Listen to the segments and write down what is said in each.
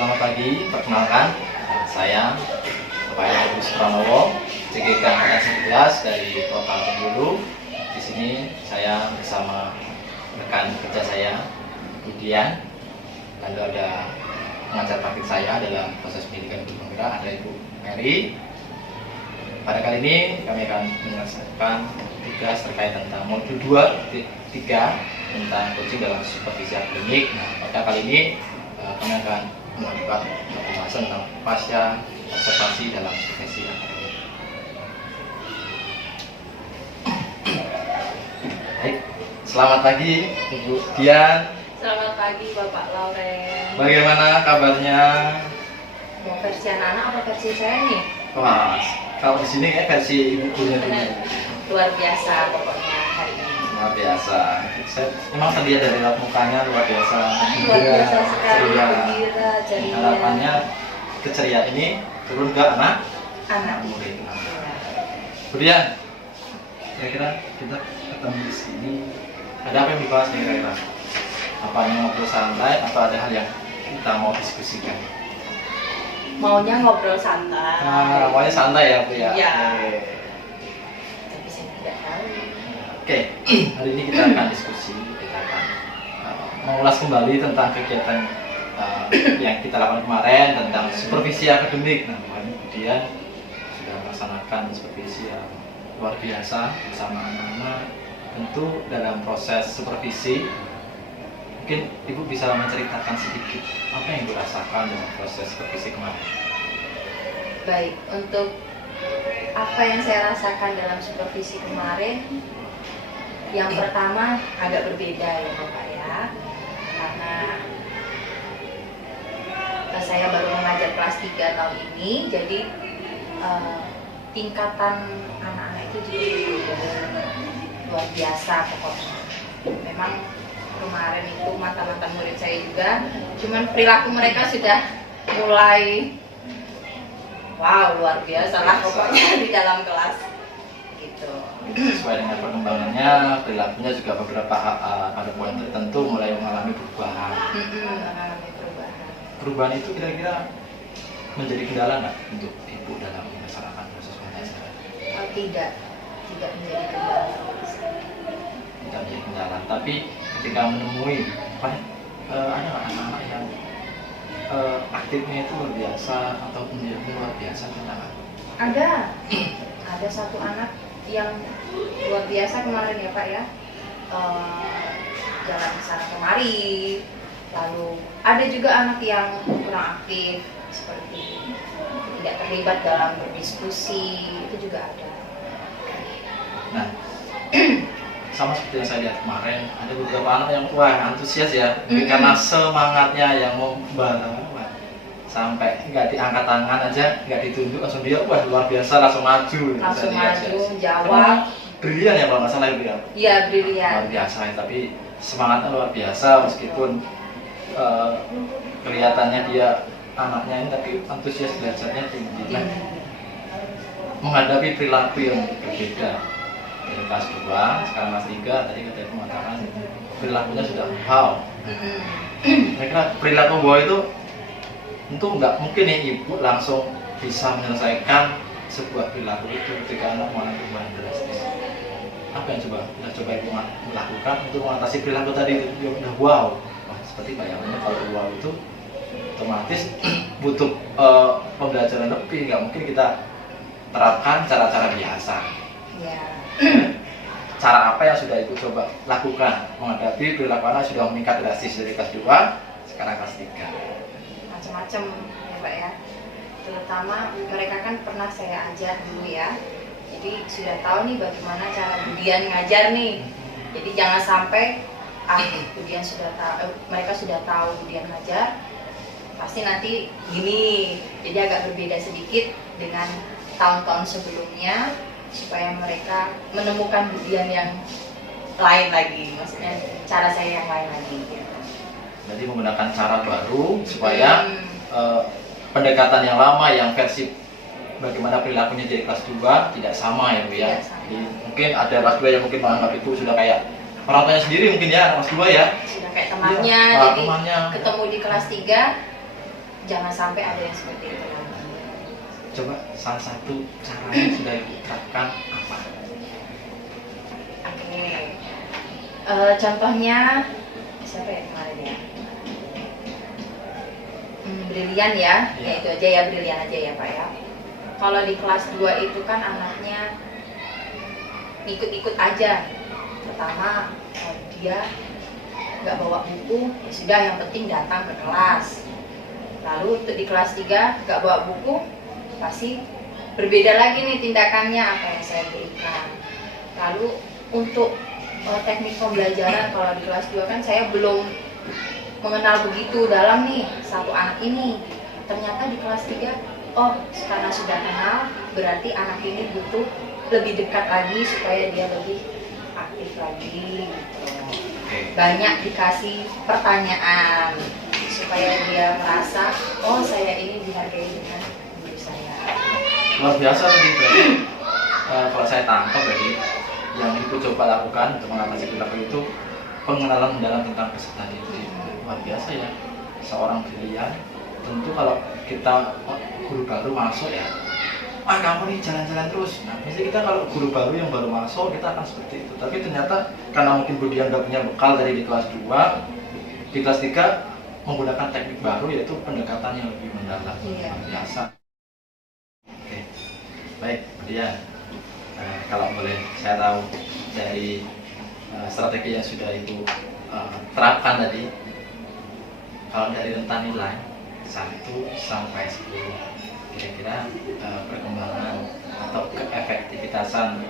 Selamat pagi, perkenalkan saya Bapak Agus Pranowo, CGK Angkatan 11 dari Kota Bengkulu. Di sini saya bersama rekan kerja saya, Budian. Lalu ada pengajar praktik saya dalam proses pendidikan guru penggerak, ada Ibu Mary. Pada kali ini kami akan menyelesaikan tugas terkait tentang modul 2.3 tentang coaching dalam supervisi akademik. Nah, pada kali ini kami akan melakukan pembahasan tentang pasca observasi dalam supervisi akademik. Baik, selamat pagi Ibu Dian. Selamat pagi Bapak Lauren. Bagaimana kabarnya? Mau versi anak-anak apa versi saya nih? Wah, kalau di sini kayak versi Ibu punya dulu. Luar biasa pokoknya hari ini. Luar biasa. Saya memang terlihat dari raut mukanya luar biasa. Luar biasa sekali, ceria. gembira, ceria. Harapannya keceriaan ini turun ke anak murid. Kemudian, kira-kira kita ketemu di sini ada apa yang dibahas nih kira-kira? Apa yang ngobrol santai atau ada hal yang kita mau diskusikan? Maunya ngobrol santai. Maunya santai ya Bu ya? Iya. Oke. Tapi saya tidak tahu. Oke, hari ini kita akan diskusi, kita akan mengulas kembali tentang kegiatan yang kita lakukan kemarin tentang supervisi akademik. Nah, kemudian sudah melaksanakan supervisi yang luar biasa bersama anak-anak. Tentu dalam proses supervisi, mungkin Ibu bisa menceritakan sedikit apa yang Ibu rasakan dalam proses supervisi kemarin. Baik, untuk apa yang saya rasakan dalam supervisi kemarin, yang pertama agak berbeda ya Bapak ya, karena saya baru mengajar kelas 3 tahun ini, jadi tingkatan anak-anak itu juga luar biasa pokoknya. Memang kemarin itu mantan-mantan murid saya juga, cuman perilaku mereka sudah mulai wow, luar biasa lah pokoknya di dalam kelas gitu. Sesuai dengan perkembangannya, perilakunya juga beberapa pada poin tertentu mulai mengalami perubahan. Mengalami perubahan. Perubahan itu kira-kira menjadi kendala nggak untuk Ibu dalam melaksanakan proses pembelajaran? Tidak menjadi kendala. Tidak menjadi kendala, tapi ketika menemui ada nggak anak-anak yang aktifnya itu luar biasa atau pendidikannya luar biasa tentang Ada satu anak yang luar biasa kemarin ya Pak ya, jalan sana kemari. Lalu ada juga anak yang kurang aktif, seperti tidak terlibat dalam berdiskusi, itu juga ada. Nah, sama seperti yang saya lihat kemarin, ada beberapa anak yang antusias ya, karena semangatnya yang membara, sampai nggak diangkat tangan aja, nggak ditunjuk langsung dia luar biasa langsung maju. Langsung maju, jawab. Brilian ya kalau nggak salah ya. Iya, brilian. Luar biasa, tapi semangatnya luar biasa meskipun kelihatannya dia anaknya ini, tapi antusias belajarnya tinggi. Nah, menghadapi perilaku yang berbeda dari kelas 2, sekarang kelas 3, tadi kata Ibu mengatakan perilakunya sudah wow. Mereka perilaku wow itu tentu nggak mungkin ya Ibu langsung bisa menyelesaikan sebuah perilaku itu ketika anak mengalami perubahan drastis. Apa yang kita coba Ibu melakukan untuk mengatasi perilaku tadi yang udah wow? Seperti bayangannya kalau wow itu otomatis butuh pembelajaran lebih, nggak mungkin kita terapkan cara-cara biasa. Ya. Cara apa yang sudah Ibu coba lakukan menghadapi perilaku anak sudah meningkat drastis dari kelas 2 sekarang kelas 3? Macam-macam ya Pak ya. Terutama mereka kan pernah saya ajar dulu ya. Jadi sudah tahu nih bagaimana cara Budian ngajar nih. Jadi jangan sampai Budian sudah tahu, mereka sudah tahu Budian ngajar, pasti nanti gini. Jadi agak berbeda sedikit dengan tahun-tahun sebelumnya, supaya mereka menemukan Budian yang lain lagi, maksudnya cara saya yang lain lagi gitu. Jadi menggunakan cara baru supaya pendekatan yang lama yang versi bagaimana perilakunya jadi kelas 2 tidak sama ya Bu ya. Jadi mungkin ada kelas 2 yang mungkin menganggap itu sudah kayak orang tuanya sendiri mungkin ya, kelas 2 ya. Sudah kayak temannya, ya, jadi temannya. Ketemu di kelas 3 jangan sampai ada yang seperti itu lagi. Coba salah satu cara yang sudah ibu terapkan apa? Oke. Contohnya siapa ya kemarin ya? Brilian ya, ya itu aja ya, Brilian aja ya Pak ya. Kalau di kelas 2 itu kan anaknya ikut-ikut aja. Pertama dia nggak bawa buku, ya sudah yang penting datang ke kelas. Lalu untuk di kelas 3 nggak bawa buku, pasti berbeda lagi nih tindakannya apa yang saya berikan. Lalu untuk teknik pembelajaran kalau di kelas 2 kan saya belum mengenal begitu dalam nih satu anak ini. Ternyata di kelas 3, oh karena sudah kenal, berarti anak ini butuh lebih dekat lagi supaya dia lebih aktif lagi gitu. Banyak dikasih pertanyaan supaya dia merasa, oh saya ini dihargai dengan guru saya. Luar biasa tadi berarti kalau saya tangkap berarti yang ibu coba lakukan untuk mengatasi perilaku itu pengenalan mendalam tentang peserta didik. Luar biasa ya, seorang Brilian. Tentu kalau kita guru baru masuk ya, kamu nih jalan-jalan terus. Nah, biasanya kita kalau guru baru yang baru masuk kita akan seperti itu. Tapi ternyata karena mungkin Bu Dian nggak punya bekal dari di kelas 2, di kelas 3 menggunakan teknik baru yaitu pendekatan yang lebih mendalam. Iya. Luar biasa. Oke, baik Bu Dian. Kalau boleh saya tahu dari strategi yang sudah Ibu terapkan tadi, kalau dari rentang nilai 1 sampai 10, kira-kira perkembangan atau keefektivitasan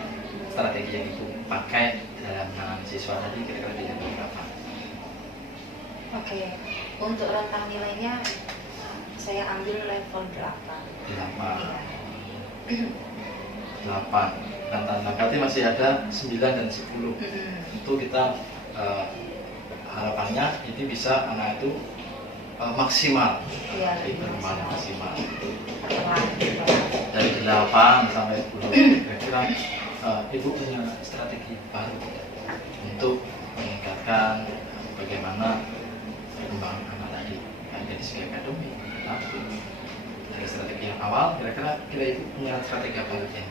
strategi yang Ibu pakai dalam menangani siswa tadi kira-kira di level berapa? Oke, untuk rentang nilainya saya ambil level 8. 8. Iya. 8. Rentang berarti masih ada 9 dan 10. Itu kita harapannya ini bisa anak itu maksimal. Iya, Jadi perkembangan maksimal. Pelan. Dari 8 sampai 10. Kira-kira Ibu punya strategi baru untuk meningkatkan bagaimana perkembangan anak tadi, baik dari segi akademik, tapi dari strategi yang awal, kira-kira Ibu punya strategi apa lagi?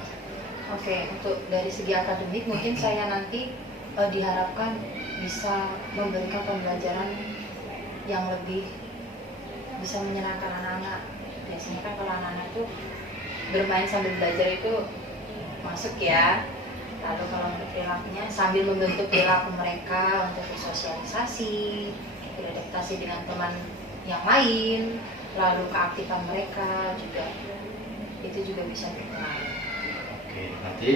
Oke, untuk dari segi akademik mungkin saya nanti diharapkan bisa memberikan pembelajaran yang lebih bisa menyenangkan anak-anak. Biasanya kan kalau anak-anak itu bermain sambil belajar itu masuk ya. Lalu kalau untuk perilakunya sambil membentuk perilaku mereka untuk bersosialisasi, beradaptasi dengan teman yang lain, lalu keaktifan mereka juga itu juga bisa berpengaruh. Oke, nanti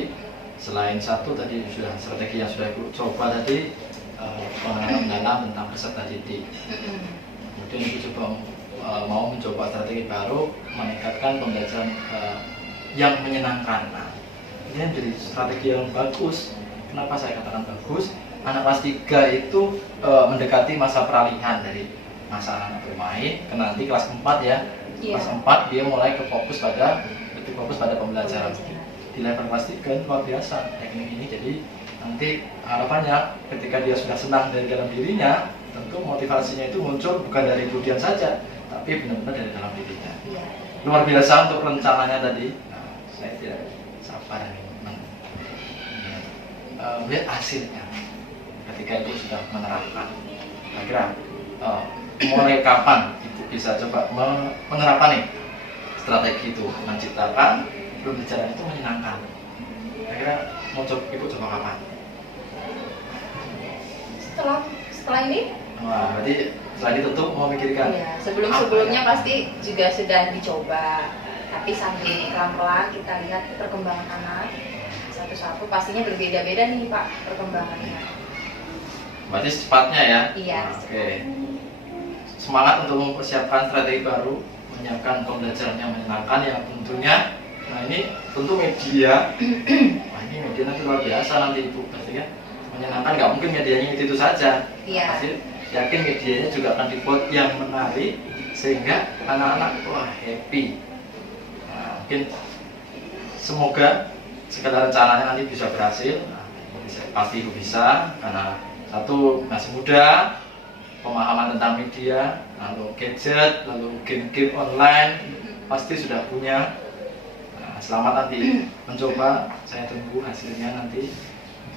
selain 1 tadi sudah strategi yang sudah Ibu coba tadi pengenalan dalam tentang peserta didik. Kemudian Ibu coba mau mencoba strategi baru meningkatkan pembelajaran yang menyenangkan. Nah, ini menjadi strategi yang bagus. Kenapa saya katakan bagus? Anak kelas 3 itu mendekati masa peralihan dari masa anak bermain ke nanti kelas 4 ya. Iya. Kelas 4 dia mulai fokus pada pembelajaran. Di level kelas 3 luar biasa teknik ini, jadi nanti harapannya ketika dia sudah senang dari dalam dirinya, tentu motivasinya itu muncul bukan dari kemudian saja, tapi benar-benar dari dalam dirinya. Iya. Luar biasa untuk rencananya tadi. Nah, saya tidak sabar melihat hasilnya ketika Ibu sudah menerapkan. Kira-kira mulai kapan Ibu bisa coba menerapkan nih strategi itu menciptakan pembelajaran itu menyenangkan? Kira-kira mau Ibu coba kapan? Setelah ini? Wah, berarti setelah itu tentu mau memikirkan. Iya, sebelumnya pasti juga sudah dicoba. Tapi sambil pelan-pelan kita lihat perkembangan anak satu-satu, pastinya berbeda-beda nih Pak perkembangannya. Berarti secepatnya ya? Iya. Oke. Semangat untuk mempersiapkan strategi baru, menyiapkan pembelajaran yang menyenangkan yang tentunya. Nah ini tentu media. Wah ini media nanti luar biasa nanti Ibu pasti ya. Menyenangkan, nggak mungkin medianya itu saja. Iya. Pasti yakin medianya juga akan dibuat yang menarik sehingga anak-anak wah happy. Nah, mungkin semoga segala rencananya nanti bisa berhasil. Nah, pasti Ibu bisa karena 1 masih muda, pemahaman tentang media, lalu gadget, lalu game-game online pasti sudah punya. Nah, selamat nanti mencoba, saya tunggu hasilnya nanti.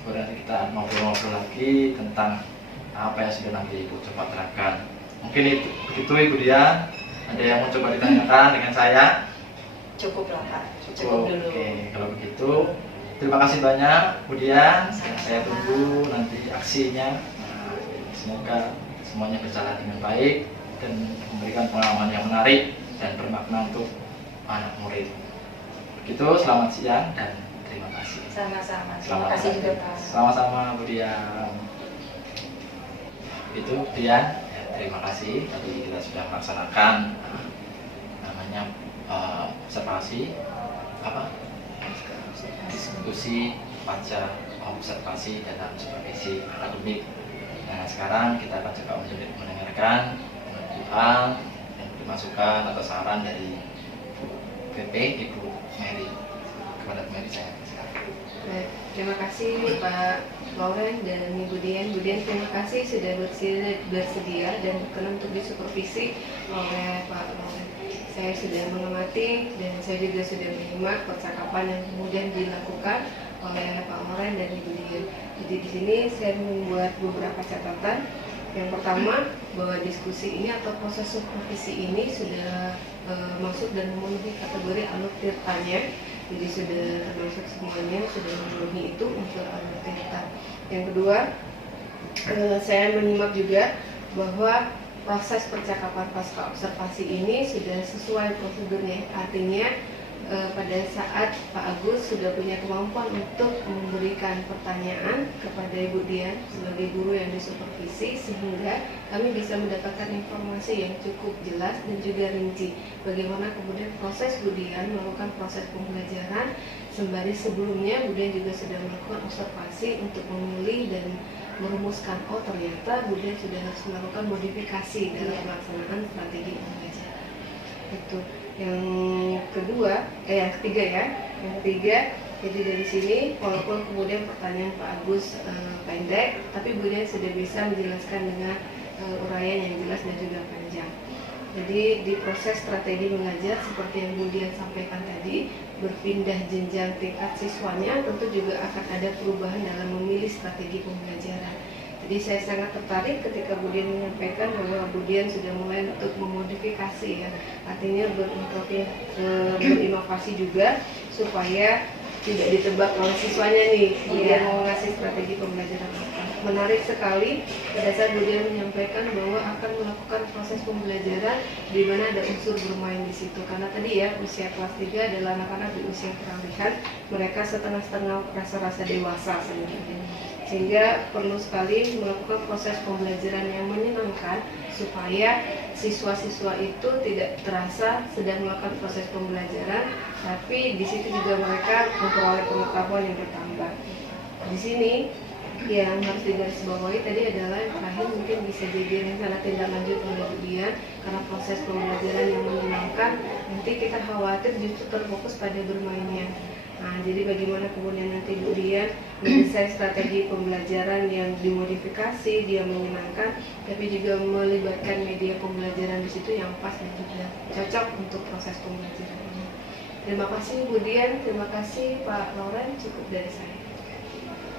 Kemudian kita ngobrol-ngobrol lagi tentang apa yang sudah nanti Ibu coba terapkan. Mungkin itu begitu Ibu Dian. Ada yang mau coba ditanyakan dengan saya? Cukup lah Pak, cukup dulu. Oke, kalau begitu terima kasih banyak Bu Dian. Saya tunggu nanti aksinya. Nah, semoga semuanya berjalan dengan baik dan memberikan pengalaman yang menarik dan bermakna untuk anak murid. Begitu, selamat siang dan terima kasih. Sama-sama. Terima kasih juga Pak. Sama-sama Bu Dian. Itu Dian, ya, terima kasih. Tadi kita sudah melaksanakan namanya observasi apa? Diskusi baca observasi dalam supervisi akademik. Nah, sekarang kita akan coba mendengarkan penunjukan yang dimasukkan atau saran dari BP Ibu Mary. Kepada Bu Mary saya persilakan. Baik, terima kasih Pak Lauren dan Ibu Dian. Bu Dian, terima kasih sudah bersedia dan berkenan untuk disupervisi oleh Pak Lauren. Saya sudah mengamati dan saya juga sudah menyimak percakapan yang kemudian dilakukan oleh Pak Lauren dan Ibu Dian. Jadi di sini saya membuat beberapa catatan. Yang pertama, bahwa diskusi ini atau proses supervisi ini sudah masuk dan memenuhi kategori alur tirtanya. Jadi sudah termasuk semuanya, sudah memenuhi itu unsur alur tirta. Yang kedua, saya menyimak juga bahwa proses percakapan pasca observasi ini sudah sesuai prosedurnya. Artinya pada saat Pak Agus sudah punya kemampuan untuk memberikan pertanyaan kepada Ibu Dian sebagai guru yang disupervisi, sehingga kami bisa mendapatkan informasi yang cukup jelas dan juga rinci bagaimana kemudian proses Bu Dian melakukan proses pembelajaran, sembari sebelumnya Bu Dian juga sudah melakukan observasi untuk memilih dan merumuskan, oh ternyata Bu Dian sudah harus melakukan modifikasi dalam pelaksanaan strategi pembelajaran. Itu yang kedua, yang ketiga ya. Yang ketiga, jadi dari sini walaupun kemudian pertanyaan Pak Agus pendek, tapi Bu Dian sudah bisa menjelaskan dengan uraian yang jelas dan juga panjang. Jadi di proses strategi mengajar seperti yang Bu Dian sampaikan tadi, berpindah jenjang tingkat siswanya, tentu juga akan ada perubahan dalam memilih strategi pembelajaran. Jadi saya sangat tertarik ketika Bu Dian menyampaikan bahwa Bu Dian sudah mulai untuk memodifikasi ya, artinya berinovasi juga supaya tidak ditebak oleh siswanya nih. Bu Dian mau ngasih strategi pembelajaran apa. Menarik sekali pada saat Bu Dian menyampaikan bahwa akan melakukan proses pembelajaran di mana ada unsur bermain di situ. Karena tadi ya usia kelas 3 adalah anak-anak di usia peralihan, mereka setengah-setengah rasa-rasa dewasa sebenarnya. Sehingga perlu sekali melakukan proses pembelajaran yang menyenangkan supaya siswa-siswa itu tidak terasa sedang melakukan proses pembelajaran, tapi di situ juga mereka memperoleh pengetahuan yang bertambah. Di sini yang harus digarisbawahi tadi adalah yang terakhir mungkin bisa jadi rencana tindak lanjut oleh Bu Dian, karena proses pembelajaran yang menyenangkan nanti kita khawatir justru terfokus pada bermainnya. Nah, jadi bagaimana kemudian nanti Bu Dian mendesain strategi pembelajaran yang dimodifikasi, dia menyenangkan, tapi juga melibatkan media pembelajaran di situ yang pas dan juga cocok untuk proses pembelajaran ini. Terima kasih Bu Dian, terima kasih Pak Lauren, cukup dari saya.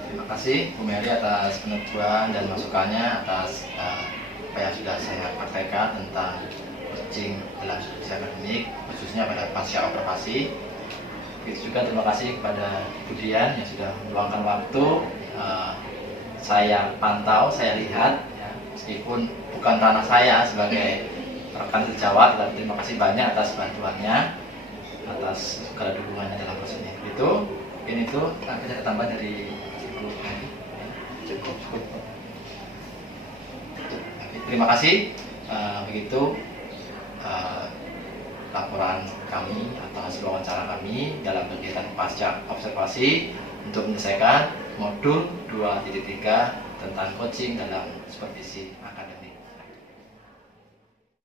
Terima kasih Bu Mary atas penuturan dan masukannya atas apa yang sudah saya praktekkan tentang coaching dalam supervisi akademik, khususnya pada pasca observasi. Begitu juga terima kasih kepada Bu Dian yang sudah meluangkan waktu. Saya pantau, saya lihat, ya, meskipun bukan ranah saya sebagai rekan sejawat, tapi terima kasih banyak atas bantuannya, atas segala dukungannya dalam proses ini. Ini tuh ada tambahan dari Ibu. Cukup. Terima kasih. Begitu laporan kami atau hasil wawancara kami dalam kegiatan pasca observasi untuk menyelesaikan modul 2.3 tentang coaching dalam supervisi akademik.